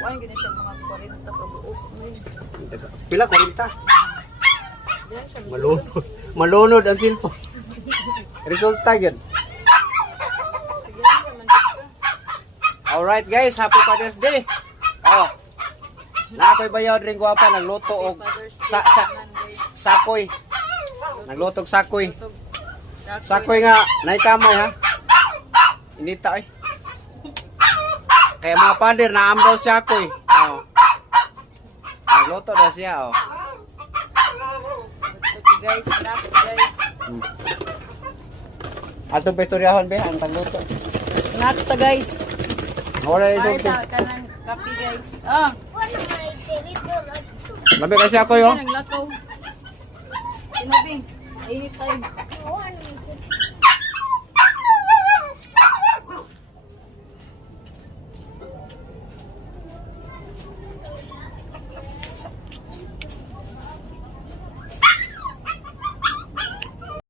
Kuan gini siya mga 40 ka buok. Pila 40. Diyan siya. Malunod. Malunod ang cellphone. Resulta yun. Sige lang man dito. Alright guys, happy Father's Day. Oh. Na ako'y bayaw ring gwapa nagluto og sakoy. Nagluto og sakoy. Sakoy nga naikamoy ha. Inita eh. Kaya mga pader naamdaw siya sakoy. Oh. Nagluto na siya oh. Okay guys, next guys. Ato ba istoryahon be ang tagluto? Next ta guys. Ora Ay ito. ta kanang kape guys. Ah. Labi kasi ako yo. Naglakaw. Sinabing, anytime.